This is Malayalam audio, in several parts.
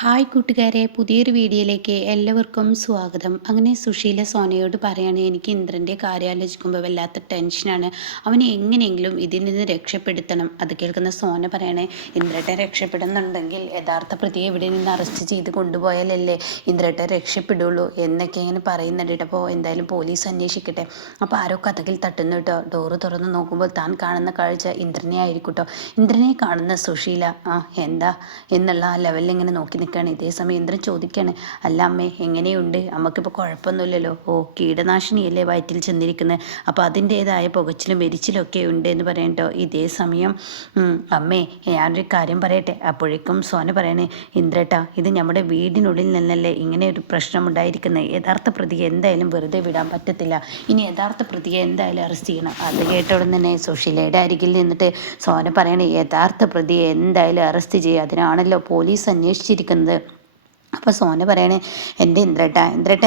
ഹായ് കൂട്ടുകാരെ, പുതിയൊരു വീഡിയോയിലേക്ക് എല്ലാവർക്കും സ്വാഗതം. അങ്ങനെ സുശീല സോനയോട് പറയാണ്, എനിക്ക് ഇന്ദ്രൻ്റെ കാര്യം ആലോചിക്കുമ്പോൾ വല്ലാത്ത ടെൻഷനാണ്. അവനെ എങ്ങനെയെങ്കിലും ഇതിൽ നിന്ന് രക്ഷപ്പെടുത്തണം. അത് കേൾക്കുന്ന സോന പറയണേ, ഇന്ദ്രട്ടെ രക്ഷപ്പെടുന്നുണ്ടെങ്കിൽ യഥാർത്ഥ പ്രതിയെ ഇവിടെ നിന്ന് അറസ്റ്റ് ചെയ്ത് കൊണ്ടുപോയാലല്ലേ ഇന്ദ്രട്ടെ രക്ഷപ്പെടുള്ളൂ എന്നൊക്കെ ഇങ്ങനെ പറയുന്നുണ്ട് കേട്ടോ. അപ്പോൾ എന്തായാലും പോലീസ് അന്വേഷിക്കട്ടെ. അപ്പോൾ ആരോ കഥകിൽ തട്ടുന്നു കേട്ടോ. ഡോറ് തുറന്ന് നോക്കുമ്പോൾ താൻ കാണുന്ന കാഴ്ച ഇന്ദ്രനെ ആയിരിക്കും കേട്ടോ. ഇന്ദ്രനെ കാണുന്ന സുശീല എന്താ എന്നുള്ള ആ ലെവലിൽ ഇങ്ങനെ നോക്കി നിൽക്കുകയാണ്. ഇതേ സമയം ഇന്ദ്രൻ ചോദിക്കുകയാണ്, അല്ല അമ്മേ എങ്ങനെയുണ്ട്, അമ്മക്കിപ്പോൾ കുഴപ്പമൊന്നുമില്ലല്ലോ? ഓ, കീടനാശിനിയല്ലേ വയറ്റിൽ ചെന്നിരിക്കുന്നത്, അപ്പോൾ അതിൻ്റേതായ പുകച്ചിലും എരിച്ചിലും ഒക്കെ ഉണ്ട് എന്ന് പറയട്ടോ. ഇതേ സമയം അമ്മേ ഞാനൊരു കാര്യം പറയട്ടെ. അപ്പോഴേക്കും സോന പറയണേ, ഇന്ദ്രേട്ടാ ഇത് നമ്മുടെ വീടിനുള്ളിൽ നിന്നല്ലേ ഇങ്ങനെ ഒരു പ്രശ്നം ഉണ്ടായിരിക്കുന്നത്. യഥാർത്ഥ പ്രതിയെ എന്തായാലും വെറുതെ വിടാൻ പറ്റത്തില്ല. ഇനി യഥാർത്ഥ പ്രതിയെ എന്തായാലും അറസ്റ്റ് ചെയ്യണം. അത് കേട്ട ഉടൻ തന്നെ സുശീലയുടെ അരികിൽ നിന്നിട്ട് സോന പറയണേ, യഥാർത്ഥ പ്രതിയെ എന്തായാലും അറസ്റ്റ് ചെയ്യുക, അതിനാണല്ലോ പോലീസ് അന്വേഷിച്ചിരിക്കുന്നത്. അപ്പോൾ സോന പറയണേ, എൻ്റെ ഇന്ദ്രേട്ട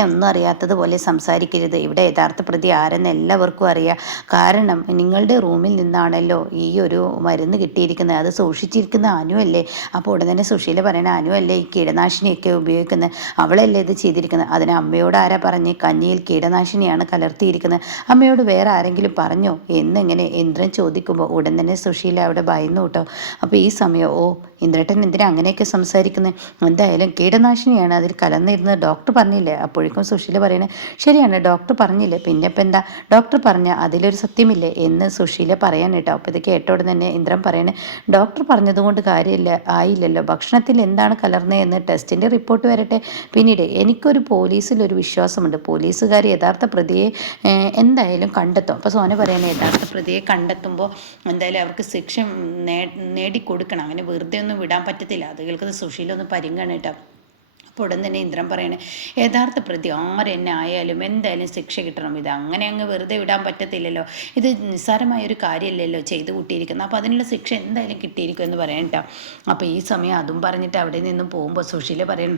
ഒന്നും അറിയാത്തതുപോലെ സംസാരിക്കരുത്. ഇവിടെ യഥാർത്ഥ പ്രതി ആരെന്ന് എല്ലാവർക്കും അറിയാം. കാരണം നിങ്ങളുടെ റൂമിൽ നിന്നാണല്ലോ ഈ ഒരു മരുന്ന് കിട്ടിയിരിക്കുന്നത്. അത് സൂക്ഷിച്ചിരിക്കുന്ന അനുവല്ലേ? അപ്പോൾ ഉടൻ തന്നെ സുശീല പറയണ, അനുവല്ലേ ഈ കീടനാശിനിയൊക്കെ ഉപയോഗിക്കുന്നത്? അവളല്ലേ ഇത് ചെയ്തിരിക്കുന്നത്? അതിന് അമ്മയോട് ആരാ പറഞ്ഞ് കഞ്ഞിയിൽ കീടനാശിനിയാണ് കലർത്തിയിരിക്കുന്നത്? അമ്മയോട് വേറെ ആരെങ്കിലും പറഞ്ഞോ എന്നിങ്ങനെ ഇന്ദ്രൻ ചോദിക്കുമ്പോൾ ഉടൻ തന്നെ സുശീല അവിടെ ഭയന്നു കേട്ടോ. അപ്പോൾ ഈ സമയം ഇന്ദ്രേട്ടൻ എന്തിനാ അങ്ങനെയൊക്കെ സംസാരിക്കുന്നത്? എന്തായാലും കീടനാശിനിയാണ് അതിൽ കലർന്നിരുന്നത്, ഡോക്ടർ പറഞ്ഞില്ലേ? അപ്പോഴേക്കും സുശീല പറയണേ, ശരിയാണ് ഡോക്ടർ പറഞ്ഞില്ലേ, പിന്നെ ഇപ്പം എന്താ, ഡോക്ടർ പറഞ്ഞ അതിലൊരു സത്യമില്ലേ എന്ന് സുശീല പറയാൻ കേട്ടോ. അപ്പോൾ ഇത് കേട്ടോടെ തന്നെ ഇന്ദ്രൻ പറയണേ, ഡോക്ടർ പറഞ്ഞതുകൊണ്ട് കാര്യമില്ല ആയില്ലല്ലോ, ഭക്ഷണത്തിൽ എന്താണ് കലർന്നതെന്ന് ടെസ്റ്റിൻ്റെ റിപ്പോർട്ട് വരട്ടെ. പിന്നീട് എനിക്കൊരു പോലീസിലൊരു വിശ്വാസമുണ്ട്, പോലീസുകാർ യഥാർത്ഥ പ്രതിയെ എന്തായാലും കണ്ടെത്തും. അപ്പോൾ സോന പറയണേ, യഥാർത്ഥ പ്രതിയെ കണ്ടെത്തുമ്പോൾ എന്തായാലും അവർക്ക് ശിക്ഷ നേടിക്കൊടുക്കണം, അങ്ങനെ വെറുതെ ഒന്നും വിടാൻ പറ്റത്തില്ല. അത് കേൾക്കുന്നത് സുശീല ഒന്ന് പരിങ്ങണം കേട്ടോ. അപ്പോൾ ഉടൻ തന്നെ ഇന്ദ്രൻ പറയണേ, യഥാർത്ഥ പ്രതി ആരെന്നെ ആയാലും എന്തായാലും ശിക്ഷ കിട്ടണം. ഇത് അങ്ങനെ അങ്ങ് വെറുതെ വിടാൻ പറ്റത്തില്ലല്ലോ, ഇത് നിസ്സാരമായൊരു കാര്യമല്ലല്ലോ ചെയ്തു കൂട്ടിയിരിക്കുന്നത്, അപ്പോൾ അതിനുള്ള ശിക്ഷ എന്തായാലും കിട്ടിയിരിക്കും എന്ന് പറയട്ടോ. അപ്പോൾ ഈ സമയം അതും പറഞ്ഞിട്ട് അവിടെ നിന്നും പോകുമ്പോൾ സുശീല പറയണം,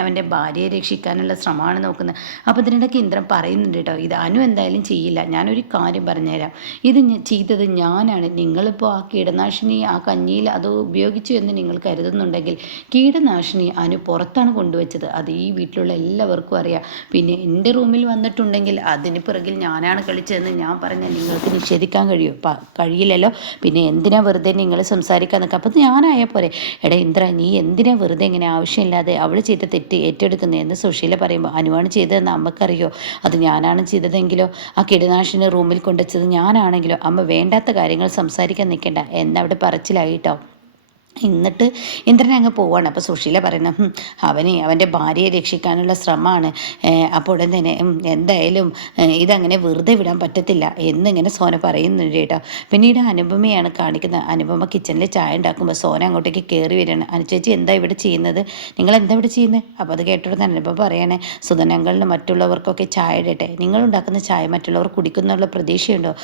അവൻ്റെ ഭാര്യയെ രക്ഷിക്കാനുള്ള ശ്രമമാണ് നോക്കുന്നത്. അപ്പോൾ ഇതിനിടയ്ക്ക് ഇന്ദ്രൻ പറയുന്നുണ്ട് കേട്ടോ, ഇത് അനു എന്തായാലും ചെയ്യില്ല, ഞാനൊരു കാര്യം പറഞ്ഞുതരാം, ഇത് ചെയ്തത് ഞാനാണ്. നിങ്ങളിപ്പോൾ ആ കീടനാശിനി ആ കഞ്ഞിയിൽ അത് ഉപയോഗിച്ചു എന്ന് നിങ്ങൾ കരുതുന്നുണ്ടെങ്കിൽ കീടനാശിനി അനു പുറത്താണ് കൊണ്ടുവച്ചത്. അത് ഈ വീട്ടിലുള്ള എല്ലാവർക്കും അറിയാം. പിന്നെ എൻ്റെ റൂമിൽ വന്നിട്ടുണ്ടെങ്കിൽ അതിന് പിറകിൽ ഞാനാണ് കളിച്ചതെന്ന് ഞാൻ പറഞ്ഞാൽ നിങ്ങൾക്ക് നിഷേധിക്കാൻ കഴിയില്ലല്ലോ. പിന്നെ എന്തിനാ വെറുതെ നിങ്ങൾ സംസാരിക്കാൻ നിൽക്കുക? അപ്പം ഞാനായാൽ പോരെ. എടാ ഇന്ദ്ര, നീ എന്തിനാ വെറുതെ ഇങ്ങനെ ആവശ്യമില്ലാതെ അവൾ ചെയ്ത തെറ്റ് ഏറ്റെടുക്കുന്നത് എന്ന് സുശീല പറയുമ്പോൾ, അനുവാണ് ചെയ്തതെന്ന് അമ്മക്കറിയോ? അത് ഞാനാണ് ചെയ്തതെങ്കിലോ, ആ കീടനാശിനി റൂമിൽ കൊണ്ടുവച്ചത് ഞാനാണെങ്കിലോ? അമ്മ വേണ്ടാത്ത കാര്യങ്ങൾ സംസാരിക്കാൻ നിൽക്കേണ്ട എന്നവിടെ പറച്ചിലായിട്ടോ. എന്നിട്ട് ഇന്ദ്രൻ അങ്ങ് പോവാണ്. അപ്പോൾ സുശീല പറയുന്നു, അവൻ്റെ ഭാര്യയെ രക്ഷിക്കാനുള്ള ശ്രമമാണ്. അപ്പോൾ ഉടൻ തന്നെ എന്തായാലും ഇതങ്ങനെ വെറുതെ വിടാൻ പറ്റത്തില്ല എന്നിങ്ങനെ സോന പറയുന്നുണ്ട് കേട്ടോ. പിന്നീട് അനുപമയാണ് കാണിക്കുന്നത്. അനുപമ കിച്ചണിൽ ചായ ഉണ്ടാക്കുമ്പോൾ സോന അങ്ങോട്ടേക്ക് കയറി വരികയാണ്. അനുചേച്ചി എന്താ ഇവിടെ ചെയ്യുന്നത്? നിങ്ങൾ എന്താ ഇവിടെ ചെയ്യുന്നത്? അപ്പോൾ അത് കേട്ടോടെ അനുപമ പറയണേ, സുധനങ്ങളിലും മറ്റുള്ളവർക്കൊക്കെ ചായ ഇടട്ടെ, നിങ്ങളുണ്ടാക്കുന്ന ചായ മറ്റുള്ളവർ കുടിക്കുന്നുള്ള പ്രതീക്ഷയുണ്ടോ?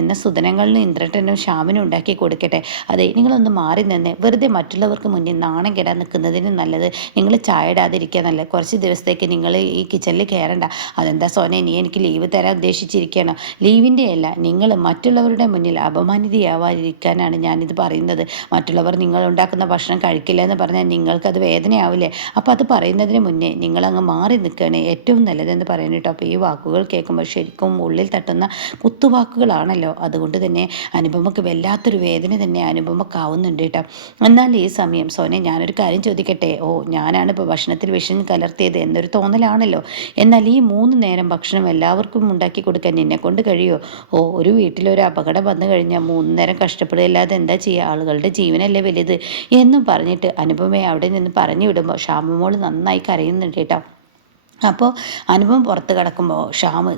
എന്നാൽ സുധനങ്ങളിലും ഇന്ദ്രട്ടനും ശ്യാമിനും ഉണ്ടാക്കി കൊടുക്കട്ടെ. അതെ, നിങ്ങളൊന്ന് മാറി നിന്ന് വെറുതെ മറ്റുള്ളവർക്ക് മുന്നിൽ നാണം കെടാൻ നിൽക്കുന്നതിന് നല്ലത് നിങ്ങൾ ചായ ഇടാതിരിക്കുക നല്ലത്. കുറച്ച് ദിവസത്തേക്ക് നിങ്ങൾ ഈ കിച്ചണിൽ കയറണ്ട. അതെന്താ സോനെ, നീ എനിക്ക് ലീവ് തരാൻ ഉദ്ദേശിച്ചിരിക്കുകയാണോ? ലീവിൻ്റെ അല്ല, നിങ്ങൾ മറ്റുള്ളവരുടെ മുന്നിൽ അപമാനിതയാവാതിരിക്കാനാണ് ഞാനിത് പറയുന്നത്. മറ്റുള്ളവർ നിങ്ങൾ ഉണ്ടാക്കുന്ന ഭക്ഷണം കഴിക്കില്ല എന്ന് പറഞ്ഞാൽ നിങ്ങൾക്കത് വേദനയാവില്ലേ? അപ്പോൾ അത് പറയുന്നതിന് മുന്നേ നിങ്ങളങ്ങ് മാറി നിൽക്കുകയാണ് ഏറ്റവും നല്ലതെന്ന് പറയുന്നത് കേട്ടോ. അപ്പോൾ ഈ വാക്കുകൾ കേൾക്കുമ്പോൾ ശരിക്കും ഉള്ളിൽ തട്ടുന്ന കുത്തുവാക്കുകളാണല്ലോ. അതുകൊണ്ട് തന്നെ അനുപമക്ക് വല്ലാത്തൊരു വേദന തന്നെ അനുപമക്കാവുന്നുണ്ട് കേട്ടോ. എന്നാൽ ഈ സമയം സോനെ, ഞാനൊരു കാര്യം ചോദിക്കട്ടെ? ഞാനാണ് ഇപ്പോൾ ഭക്ഷണത്തിൽ വിഷം കലർത്തിയത് എന്നൊരു തോന്നലാണല്ലോ. എന്നാൽ ഈ 3 നേരം ഭക്ഷണം എല്ലാവർക്കും ഉണ്ടാക്കി കൊടുക്കാൻ എന്നെ കൊണ്ട് കഴിയുമോ? ഒരു വീട്ടിലൊരു അപകടം വന്നു കഴിഞ്ഞാൽ 3 നേരം കഷ്ടപ്പെടുകയല്ലാതെ എന്താ ചെയ്യുക? ആളുകളുടെ ജീവനല്ലേ വലുത് എന്നും പറഞ്ഞിട്ട് അനുപമയെ അവിടെ നിന്ന് പറഞ്ഞു വിടുമ്പോൾ ശ്യാമമോൾ നന്നായി കരയുന്നുണ്ട് കേട്ടോ. അപ്പോൾ അനുപമം പുറത്ത് കിടക്കുമ്പോൾ ശ്യാമ്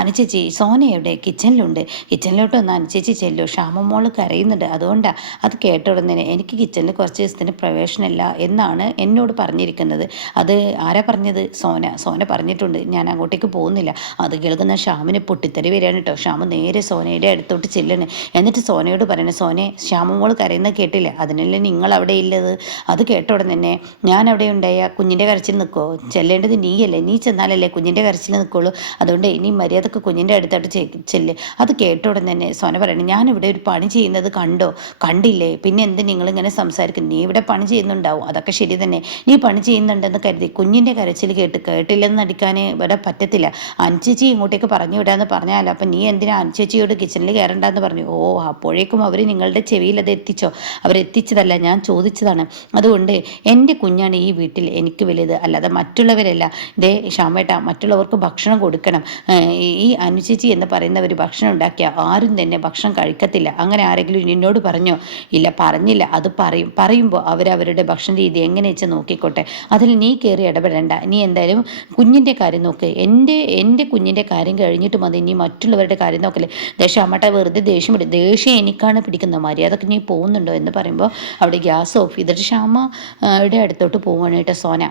അനുചേച്ചി സോന എവിടെ? കിച്ചണിലുണ്ട്, കിച്ചണിലോട്ട് ഒന്ന് അനുചേച്ചി ചെല്ലു, ശ്യാമമോൾ കരയുന്നുണ്ട്. അതുകൊണ്ടാണ് അത് കേട്ട ഉടനെ എനിക്ക് കിച്ചണിൽ കുറച്ച് ദിവസത്തിന് പ്രവേശനമില്ല എന്നാണ് എന്നോട് പറഞ്ഞിരിക്കുന്നത്. അത് ആരാ പറഞ്ഞത്? സോന പറഞ്ഞിട്ടുണ്ട്, ഞാൻ അങ്ങോട്ടേക്ക് പോകുന്നില്ല. അത് കേൾക്കുന്ന ശ്യാമിന് പൊട്ടിത്തെറി വരികയാണ് കേട്ടോ. ശ്യാമ് നേരെ സോനയുടെ അടുത്തോട്ട് ചെല്ലണ്. എന്നിട്ട് സോനയോട് പറയണേ, സോനെ ശ്യാമമോൾ കരയുന്നത് കേട്ടില്ലേ? അതിനല്ലേ നിങ്ങൾ അവിടെ ഇല്ലത്? അത് കേട്ട ഉടനെ ഞാൻ അവിടെ ഉണ്ടായ കുഞ്ഞിൻ്റെ കരച്ചിൽ നിൽക്കുമോ? ചെല്ലേണ്ടത് നീയല്ലേ, നീ ചെന്നാലല്ലേ കുഞ്ഞിൻ്റെ കരച്ചിൽ നിൽക്കുള്ളൂ. അതുകൊണ്ട് ഇനി മര്യാദക്ക് കുഞ്ഞിൻ്റെ അടുത്തോട്ട് ചെല്ല്. അത് കേട്ട ഉടൻ തന്നെ സോന പറയണം, ഞാനിവിടെ ഒരു പണി ചെയ്യുന്നത് കണ്ടോ? കണ്ടില്ലേ? പിന്നെ എന്ത് നിങ്ങളിങ്ങനെ സംസാരിക്കുന്നു? നീ ഇവിടെ പണി ചെയ്യുന്നുണ്ടാവും, അതൊക്കെ ശരി തന്നെ. നീ പണി ചെയ്യുന്നുണ്ടെന്ന് കരുതി കുഞ്ഞിൻ്റെ കരച്ചിൽ കേട്ടില്ലെന്ന് നടിക്കാൻ ഇവിടെ പറ്റത്തില്ല. അനുചേച്ചി ഇങ്ങോട്ടേക്ക് പറഞ്ഞു വിടാന്ന് പറഞ്ഞാലോ, അപ്പം നീ എന്തിനാ അനുചേച്ചിയോട് കിച്ചണിൽ കയറണ്ടെന്ന് പറഞ്ഞു? ഓ, അപ്പോഴേക്കും അവർ നിങ്ങളുടെ ചെവിയിൽ അത് എത്തിച്ചോ? അവരെത്തിച്ചതല്ല, ഞാൻ ചോദിച്ചതാണ്. അതുകൊണ്ട് എൻ്റെ കുഞ്ഞാണ് ഈ വീട്ടിൽ എനിക്ക് വലുത്, അല്ലാതെ മറ്റുള്ളവരല്ല. ദേ ഷാമേട്ട, മറ്റുള്ളവർക്ക് ഭക്ഷണം കൊടുക്കണം. ഈ അനുചേച്ചി എന്ന് പറയുന്നവർ ഭക്ഷണം ഉണ്ടാക്കിയ ആരും തന്നെ ഭക്ഷണം കഴിക്കത്തില്ല. അങ്ങനെ ആരെങ്കിലും നിന്നോട് പറഞ്ഞോ? ഇല്ല, പറഞ്ഞില്ല. അത് പറയുമ്പോൾ അവരവരുടെ ഭക്ഷണ രീതി എങ്ങനെ വെച്ചാൽ നോക്കിക്കോട്ടെ, അതിൽ നീ കയറി ഇടപെടേണ്ട. നീ എന്തായാലും കുഞ്ഞിൻ്റെ കാര്യം നോക്ക്. എൻ്റെ കുഞ്ഞിൻ്റെ കാര്യം കഴിഞ്ഞിട്ട് മതി നീ മറ്റുള്ളവരുടെ കാര്യം നോക്കല്ലേ. ദേഷ്യം വെറുതെ ദേഷ്യം എനിക്കാണ് പിടിക്കുന്നത്. മര്യാദക്ക് നീ പോകുന്നുണ്ടോ എന്ന് പറയുമ്പോൾ അവിടെ ഗ്യാസ് ഓഫ് ചെയ്തിട്ട് ഷാമയുടെ അടുത്തോട്ട് പോവുകയാണ് കേട്ടോ സോന.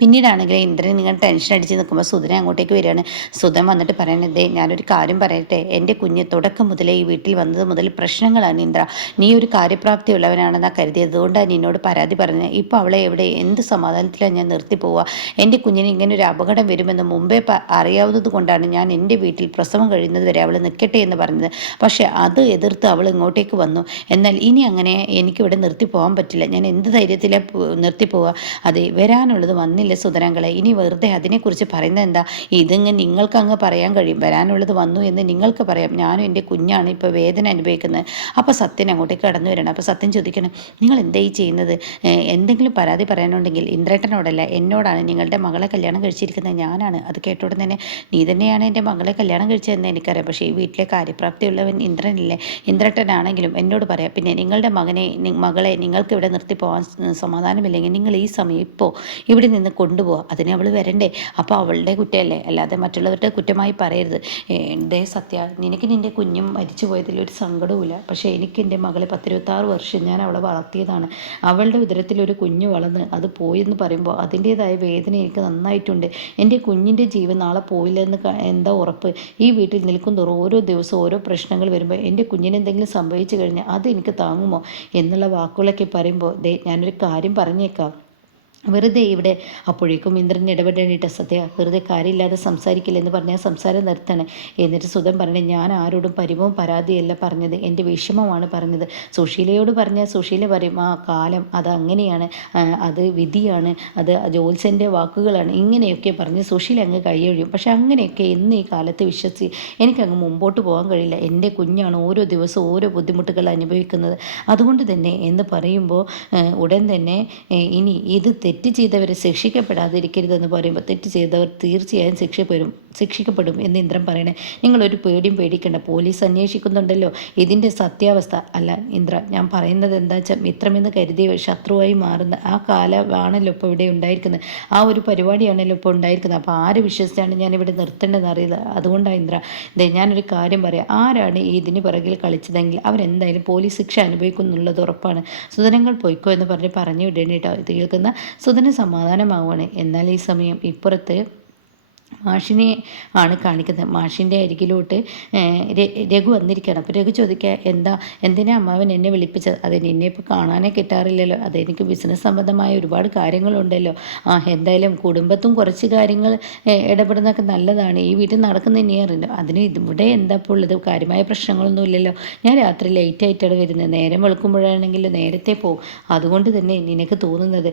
പിന്നീടാണെങ്കിൽ ഇന്ദ്രൻ ഇങ്ങനെ ടെൻഷൻ അടിച്ച് നിൽക്കുമ്പോൾ സുധന അങ്ങോട്ടേക്ക് വരികയാണ്. സുധൻ വന്നിട്ട് പറയണത്, ഞാനൊരു കാര്യം പറയട്ടെ, എൻ്റെ കുഞ്ഞ് തുടക്കം മുതലേ ഈ വീട്ടിൽ വന്നത് മുതൽ പ്രശ്നങ്ങളാണ് ഇന്ദ്ര. നീ ഒരു കാര്യപ്രാപ്തി ഉള്ളവനാണെന്നാണ് കരുതിയത്, അതുകൊണ്ടാണ് നിന്നോട് പരാതി പറഞ്ഞത്. ഇപ്പോൾ അവളെ എവിടെ എന്ത് സമാധാനത്തിലാണ് ഞാൻ നിർത്തി പോവുക? എൻ്റെ കുഞ്ഞിന് ഇങ്ങനെ ഒരു അപകടം വരുമെന്ന് മുമ്പേ അറിയാവുന്നത് കൊണ്ടാണ് ഞാൻ എൻ്റെ വീട്ടിൽ പ്രസവം കഴിയുന്നത് വരെ അവൾ നിൽക്കട്ടെ എന്ന് പറഞ്ഞത്. പക്ഷേ അത് എതിർത്ത് അവൾ ഇങ്ങോട്ടേക്ക് വന്നു. എന്നാൽ ഇനി അങ്ങനെ എനിക്കിവിടെ നിർത്തി പോകാൻ പറ്റില്ല. ഞാൻ എന്ത് ധൈര്യത്തിലാണ് നിർത്തി പോവുക? അതെ, വരാനുള്ളത് വന്നില്ല സുതരങ്ങളെ. ഇനി വെറുതെ അതിനെക്കുറിച്ച് പറയുന്നത് എന്താ? ഇതിങ്ങ് നിങ്ങൾക്ക് അങ്ങ് പറയാൻ കഴിയും, വരാനുള്ളത് വന്നു എന്ന് നിങ്ങൾക്ക് പറയാം. ഞാനും എൻ്റെ കുഞ്ഞാണ് ഇപ്പോൾ വേദന അനുഭവിക്കുന്നത്. അപ്പോൾ സത്യൻ അങ്ങോട്ടേക്ക് കടന്നു വരണം. അപ്പോൾ സത്യൻ ചോദിക്കണം, നിങ്ങൾ എന്താ ഈ ചെയ്യുന്നത്? എന്തെങ്കിലും പരാതി പറയാനുണ്ടെങ്കിൽ ഇന്ദ്രേട്ടനോടല്ല, എന്നോടാണ്. നിങ്ങളുടെ മകളെ കല്യാണം കഴിച്ചിരിക്കുന്നത് ഞാനാണ്. അത് കേട്ടോടെ തന്നെ, നീ തന്നെയാണ് എൻ്റെ മകളെ കല്യാണം കഴിച്ചതെന്ന് എനിക്കറിയാം. പക്ഷേ ഈ വീട്ടിലെ കാര്യപ്രാപ്തിയുള്ളവൻ ഇന്ദ്രനില്ലേ? ഇന്ദ്രേട്ടനാണെങ്കിലും എന്നോട് പറയാം. പിന്നെ നിങ്ങളുടെ മകളെ നിങ്ങൾക്ക് ഇവിടെ നിർത്തി പോകാൻ സമാധാനമില്ലെങ്കിൽ നിങ്ങൾ ഈ സമയം ഇപ്പോൾ ഇവിടെ നിന്ന് കൊണ്ടുപോവുക. അതിന് അവൾ വരണ്ടേ? അപ്പോൾ അവളുടെ കുറ്റമല്ലേ, അല്ലാതെ മറ്റുള്ളവരുടെ കുറ്റമായി പറയരുത്. എൻ്റെ സത്യ, നിനക്ക് നിൻ്റെ കുഞ്ഞും മരിച്ചു പോയതിലൊരു സങ്കടവുമില്ല. പക്ഷേ എനിക്ക് എൻ്റെ മകളെ 10-26 വർഷം ഞാൻ അവളെ വളർത്തിയതാണ്. അവളുടെ ഉദരത്തിലൊരു കുഞ്ഞ് വളർന്ന് അത് പോയെന്ന് പറയുമ്പോൾ അതിൻ്റേതായ വേദന എനിക്ക് നന്നായിട്ടുണ്ട്. എൻ്റെ കുഞ്ഞിൻ്റെ ജീവൻ നാളെ പോയില്ലെന്ന് എന്താ ഉറപ്പ്? ഈ വീട്ടിൽ നിൽക്കും തോറും ഓരോ ദിവസവും ഓരോ പ്രശ്നങ്ങൾ വരുമ്പോൾ എൻ്റെ കുഞ്ഞിന് എന്തെങ്കിലും സംഭവിച്ചു കഴിഞ്ഞാൽ അത് എനിക്ക് താങ്ങുമോ എന്നുള്ള വാക്കുകളൊക്കെ പറയുമ്പോൾ ഞാനൊരു കാര്യം പറഞ്ഞേക്കാം, വെറുതെ ഇവിടെ. അപ്പോഴേക്കും ഇന്ദ്രൻ ഇടപെടേണ്ടിട്ട്, സത്യ വെറുതെ കാര്യമില്ലാതെ സംസാരിക്കില്ലെന്ന് പറഞ്ഞാൽ സംസാരം നിർത്തണേ. എന്നിട്ട് സുധൻ പറഞ്ഞേ, ഞാൻ ആരോടും പരിഭവം പരാതിയല്ല പറഞ്ഞത്, എൻ്റെ വിഷമമാണ് പറഞ്ഞത്. സുശീലയോട് പറഞ്ഞാൽ സുശീല പറയും, ആ കാലം അത് അങ്ങനെയാണ്, അത് വിധിയാണ്, അത് ജോത്സ്യൻ്റെ വാക്കുകളാണ്, ഇങ്ങനെയൊക്കെ പറഞ്ഞ് സുശീല അങ്ങ് കൈയൊഴിയും. പക്ഷെ അങ്ങനെയൊക്കെ ഇന്ന് ഈ കാലത്ത് വിശ്വസിച്ച് എനിക്കങ്ങ് മുമ്പോട്ട് പോകാൻ കഴിയില്ല. എൻ്റെ കുഞ്ഞാണ് ഓരോ ദിവസവും ഓരോ ബുദ്ധിമുട്ടുകൾ അനുഭവിക്കുന്നത്. അതുകൊണ്ട് തന്നെ എന്ന് പറയുമ്പോൾ ഉടൻ തന്നെ ഇനി ഇത് തെറ്റ് ചെയ്തവരെ ശിക്ഷിക്കപ്പെടാതിരിക്കരുതെന്ന് പറയുമ്പോൾ തെറ്റ് ചെയ്തവർ തീർച്ചയായും ശിക്ഷിക്കപ്പെടും എന്ന് ഇന്ദ്രൻ പറയണേ. നിങ്ങളൊരു പേടിയും പേടിക്കേണ്ട, പോലീസ് അന്വേഷിക്കുന്നുണ്ടല്ലോ ഇതിൻ്റെ സത്യാവസ്ഥ. അല്ല ഇന്ദ്ര, ഞാൻ പറയുന്നത് എന്താ വെച്ചാൽ മിത്രമെന്ന് കരുതിയ ശത്രുവായി മാറുന്ന ആ കാലമാണല്ലോ ഇപ്പോൾ ഇവിടെ ഉണ്ടായിരിക്കുന്നത്, ആ ഒരു പരിപാടിയാണല്ലോ ഇപ്പോൾ ഉണ്ടായിരിക്കുന്നത്. അപ്പോൾ ആര് വിശ്വസിച്ചാണ് ഞാനിവിടെ നിർത്തേണ്ടതെന്ന് അറിയില്ല. അതുകൊണ്ടാണ് ഇന്ദ്ര, ഞാനൊരു കാര്യം പറയാം, ആരാണ് ഇതിന് പിറകിൽ കളിച്ചതെങ്കിൽ അവരെന്തായാലും പോലീസ് ശിക്ഷ അനുഭവിക്കുന്നുള്ളത് ഉറപ്പാണ്. സുതനങ്ങൾ പോയിക്കോ എന്ന് പറഞ്ഞു വിടേണ്ടിട്ടോ. ഇത് കേൾക്കുന്ന സുധന് സമാധാനമാവുകയാണ്. എന്നാൽ ഈ സമയം ഇപ്പുറത്ത് മാഷിനെ ആണ് കാണിക്കുന്നത്. മാഷിൻ്റെ അരികിലോട്ട് രഘു വന്നിരിക്കുകയാണ്. അപ്പോൾ രഘു ചോദിക്കുക, എന്തിനാ അമ്മാവൻ എന്നെ വിളിപ്പിച്ചത്? അത് നിന്നെ ഇപ്പോൾ കാണാനേ കിട്ടാറില്ലല്ലോ. അതെനിക്ക് ബിസിനസ് സംബന്ധമായ ഒരുപാട് കാര്യങ്ങളുണ്ടല്ലോ. എന്തായാലും കുടുംബത്തും കുറച്ച് കാര്യങ്ങൾ ഇടപെടുന്നതൊക്കെ നല്ലതാണ്. ഈ വീട്ടിൽ നടക്കുന്ന ഇനി അറിയില്ല. അതിന് ഇവിടെ എന്താ ഇപ്പോൾ ഉള്ളത്? കാര്യമായ പ്രശ്നങ്ങളൊന്നും ഇല്ലല്ലോ. ഞാൻ രാത്രി ലേറ്റ് ആയിട്ടാണ് വരുന്നത്. നേരം വെളുക്കുമ്പോഴാണെങ്കിൽ നേരത്തെ പോകും. അതുകൊണ്ട് തന്നെ നിനക്ക് തോന്നുന്നത്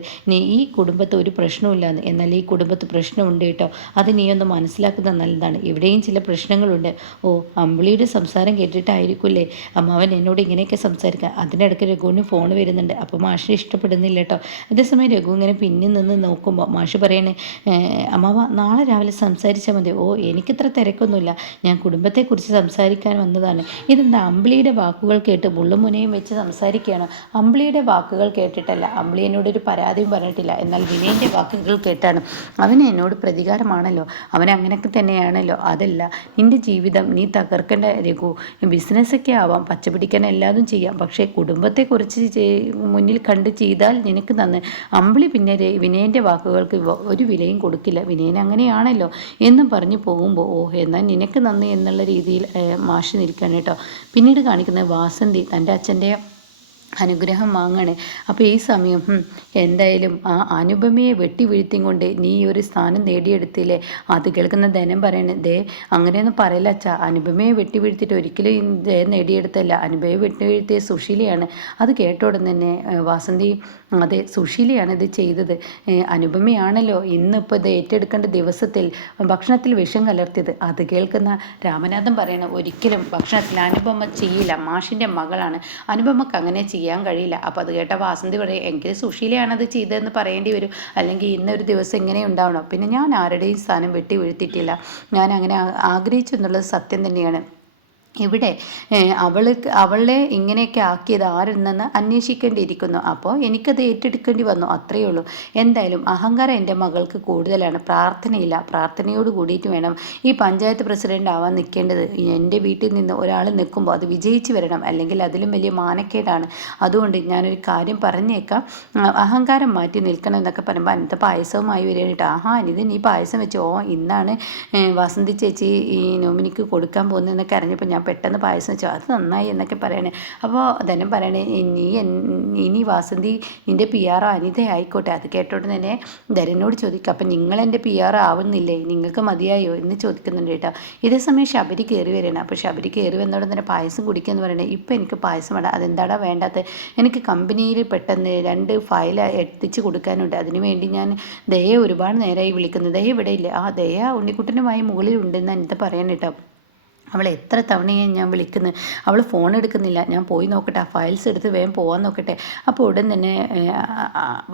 ഈ കുടുംബത്ത് ഒരു പ്രശ്നമില്ലാന്ന്. എന്നാൽ ഈ കുടുംബത്ത് പ്രശ്നമുണ്ട് കേട്ടോ. അത് നീ ഒന്ന് മനസ്സിലാക്കുന്നത് നല്ലതാണ്. ഇവിടെയും ചില പ്രശ്നങ്ങളുണ്ട്. ഓ, അമ്പിളിയുടെ സംസാരം കേട്ടിട്ടായിരിക്കില്ലേ അമ്മാവൻ എന്നോട് ഇങ്ങനെയൊക്കെ സംസാരിക്കുക. അതിനിടയ്ക്ക് രഘുവിന് ഫോൺ വരുന്നുണ്ട്. അപ്പോൾ മാഷിനെ ഇഷ്ടപ്പെടുന്നില്ല കേട്ടോ. അതേസമയം രഘു ഇങ്ങനെ പിന്നിൽ നിന്ന് നോക്കുമ്പോൾ മാഷ് പറയണേ, അമ്മാവ നാളെ രാവിലെ സംസാരിച്ചാൽ മതി. ഓ, എനിക്കിത്ര തിരക്കൊന്നുമില്ല, ഞാൻ കുടുംബത്തെക്കുറിച്ച് സംസാരിക്കാൻ വന്നതാണ്. ഇതെന്താ അമ്പിളിയുടെ വാക്കുകൾ കേട്ട് മുള്ളും മുനയും വെച്ച് സംസാരിക്കുകയാണ്? അമ്പിളിയുടെ വാക്കുകൾ കേട്ടിട്ടല്ല, അമ്പിളി എന്നോടൊരു പരാതിയും പറഞ്ഞിട്ടില്ല. എന്നാൽ വിനയൻ്റെ വാക്കുകൾ കേട്ടാണ്. അവന് എന്നോട് പ്രതികാരമാണല്ലോ, അവനങ്ങനെയൊക്കെ തന്നെയാണല്ലോ. അതല്ല, നിൻ്റെ ജീവിതം നീ തകർക്കേണ്ട രഘു. ബിസിനസ്സൊക്കെ ആവാം, പച്ചപിടിക്കാൻ എല്ലാതും ചെയ്യാം, പക്ഷേ കുടുംബത്തെക്കുറിച്ച് മുന്നിൽ കണ്ട് ചെയ്താൽ നിനക്ക് നന്ന്. അമ്പിളി പിന്നെ വിനയൻ്റെ വാക്കുകൾക്ക് ഒരു വിലയും കൊടുക്കില്ല, വിനയൻ അങ്ങനെയാണല്ലോ എന്നും പറഞ്ഞു പോകുമ്പോൾ, ഓ എന്നാൽ നിനക്ക് നന്ന് എന്നുള്ള രീതിയിൽ മാഷി നിൽക്കുകയാണ് കേട്ടോ. പിന്നീട് കാണിക്കുന്നത് വാസന്തി തൻ്റെ അച്ഛൻ്റെ അനുഗ്രഹം വാങ്ങണേ. അപ്പോൾ ഈ സമയം എന്തായാലും ആ അനുപമയെ വെട്ടി വീഴ്ത്തിയും കൊണ്ട് നീ ഒരു സ്ഥാനം നേടിയെടുത്തില്ലേ. അത് കേൾക്കുന്ന ധനം പറയണേ, ദേ അങ്ങനെയൊന്നും പറയില്ല അച്ഛാ, അനുപമയെ വെട്ടി വീഴ്ത്തിയിട്ട് ഒരിക്കലും ജയം നേടിയെടുത്തല്ല, അനുപമയെ വെട്ടി വീഴ്ത്തിയ സുശീലയാണ്. അത് കേട്ട ഉടൻ തന്നെ വാസന്തി, അതെ സുശീലയാണ് ഇത് ചെയ്തത്, അനുപമയാണല്ലോ ഇന്നിപ്പോൾ ഇത് ഏറ്റെടുക്കേണ്ട ദിവസത്തിൽ ഭക്ഷണത്തിൽ വിഷം കലർത്തിയത്. അത് കേൾക്കുന്ന രാമനാഥൻ പറയണ, ഒരിക്കലും ഭക്ഷണത്തിൽ അനുപമ ചെയ്യില്ല, മാഷിൻ്റെ മകളാണ്, അനുപമക്ക് അങ്ങനെ ചെയ്യാൻ കഴിയില്ല. അപ്പോൾ അത് കേട്ട വാസന്തി പറയും, എങ്കിൽ സുശീലയാണ് അത് ചെയ്തതെന്ന് പറയേണ്ടി വരും, അല്ലെങ്കിൽ ഇന്നൊരു ദിവസം ഇങ്ങനെ ഉണ്ടാവണം. പിന്നെ ഞാൻ ആരുടെയും സ്ഥാനം വെട്ടി വീഴ്ത്തിയിട്ടില്ല, ഞാൻ അങ്ങനെ ആഗ്രഹിച്ചു എന്നുള്ളത് സത്യം തന്നെയാണ്. ഇവിടെ അവളെ ഇങ്ങനെയൊക്കെ ആക്കിയത് ആരെന്ന് അന്വേഷിക്കേണ്ടിയിരിക്കുന്നു. അപ്പോൾ എനിക്കത് ഏറ്റെടുക്കേണ്ടി വന്നു, അത്രയേ ഉള്ളൂ. എന്തായാലും അഹങ്കാരം എൻ്റെ മകൾക്ക് കൂടുതലാണ്, പ്രാർത്ഥനയില്ല. പ്രാർത്ഥനയോട് കൂടിയിട്ട് വേണം ഈ പഞ്ചായത്ത് പ്രസിഡൻ്റ് ആവാൻ നിൽക്കേണ്ടത്. എൻ്റെ വീട്ടിൽ നിന്ന് ഒരാൾ നിൽക്കുമ്പോൾ അത് വിജയിച്ച് വരണം, അല്ലെങ്കിൽ അതിലും വലിയ മാനക്കേടാണ്. അതുകൊണ്ട് ഞാനൊരു കാര്യം പറഞ്ഞേക്കാം, അഹങ്കാരം മാറ്റി നിൽക്കണം എന്നൊക്കെ പറയുമ്പോൾ അനിത പായസവുമായി വരികയായിട്ട്, ആഹാ അനിത നീ പായസം വെച്ചോ, ഇന്നാണ് വാസന്തി ചേച്ചി ഈ നോമിനിക്ക് കൊടുക്കാൻ പോകുന്നതെന്നൊക്കെ അറിഞ്ഞപ്പോൾ ഞാൻ പെട്ടെന്ന് പായസം വെച്ചു, അത് നന്നായി എന്നൊക്കെ പറയണേ. അപ്പോൾ ധനം പറയണേ, ഇനി വാസന്തി നിൻ്റെ പി ആർ അനിത ആയിക്കോട്ടെ. അത് കേട്ടോട്ട് തന്നെ ധരനോട് ചോദിക്കുക, അപ്പം നിങ്ങളെൻ്റെ പി ആർ ആവുന്നില്ലേ, നിങ്ങൾക്ക് മതിയായോ എന്ന് ചോദിക്കുന്നുണ്ട് കേട്ടോ. ഇതേ സമയം ശബരി കയറി വരണം. അപ്പോൾ ശബരി കയറി വന്നോടെ തന്നെ പായസം കുടിക്കുമെന്ന് പറയണേ. ഇപ്പം എനിക്ക് പായസം വേണ്ട. അതെന്താടാ വേണ്ടാത്ത? എനിക്ക് കമ്പനിയിൽ പെട്ടെന്ന് 2 ഫയൽ എത്തിച്ച് കൊടുക്കാനുണ്ട്, അതിനുവേണ്ടി ഞാൻ ദയ ഒരുപാട് നേരമായി വിളിക്കുന്നത്. ദയ ഇവിടെ ഇല്ല. ആ ദയ ഉണ്ണിക്കുട്ടനുമായി മുകളിലുണ്ടെന്ന് അനിത പറയണം കേട്ടോ. അവൾ എത്ര തവണയാണ് ഞാൻ വിളിക്കുന്നത്, അവൾ ഫോൺ എടുക്കുന്നില്ല. ഞാൻ പോയി നോക്കട്ടെ, ആ ഫയൽസ് എടുത്ത് വേഗം പോകാൻ നോക്കട്ടെ. അപ്പോൾ ഉടൻ തന്നെ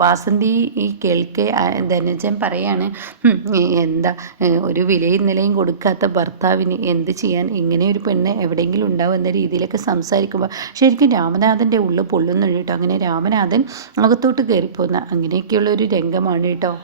വാസന്തി ഈ കേൾക്കെ ധനജൻ പറയാണ്, എന്താ ഒരു വിലയും നിലയും കൊടുക്കാത്ത ഭർത്താവിന് എന്ത് ചെയ്യാൻ, ഇങ്ങനെ ഒരു പെണ്ണ് എവിടെയെങ്കിലും ഉണ്ടാവും എന്ന രീതിയിലൊക്കെ സംസാരിക്കുമ്പോൾ ശരിക്കും രാമനാഥൻ്റെ ഉള്ളിൽ പൊള്ളുന്നുണ്ട് കേട്ടോ. അങ്ങനെ രാമനാഥൻ അകത്തോട്ട് കയറിപ്പോകുന്ന അങ്ങനെയൊക്കെയുള്ളൊരു രംഗമാണ് കേട്ടോ.